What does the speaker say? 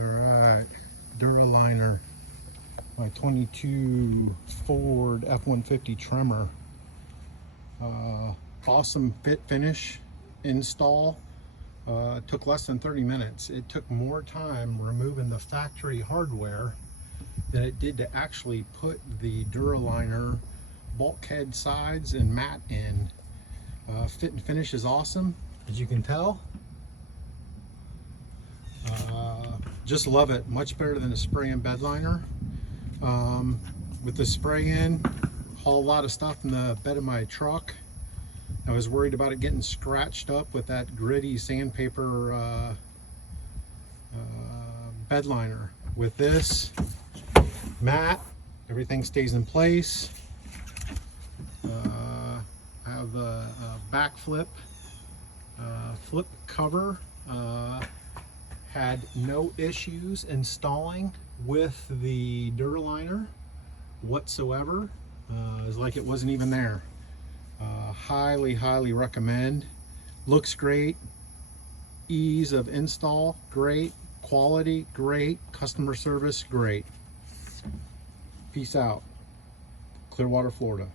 All right, DualLiner, my 22 Ford F150 Tremor. Awesome fit finish install. Took less than 30 minutes. It took more time removing the factory hardware than it did to actually put the DualLiner bulkhead sides and mat in. Fit and finish is awesome, as you can tell. Just love it. Much better than a spray-in bed liner. With the spray-in, haul a lot of stuff in the bed of my truck. I was worried about it getting scratched up with that gritty sandpaper bed liner. With this mat, everything stays in place. I have a BakFlip flip cover. Had no issues installing with the DualLiner whatsoever. It's like it wasn't even there. Highly recommend. Looks great. Ease of install, great. Quality, great. Customer service, great. Peace out. Clearwater, Florida.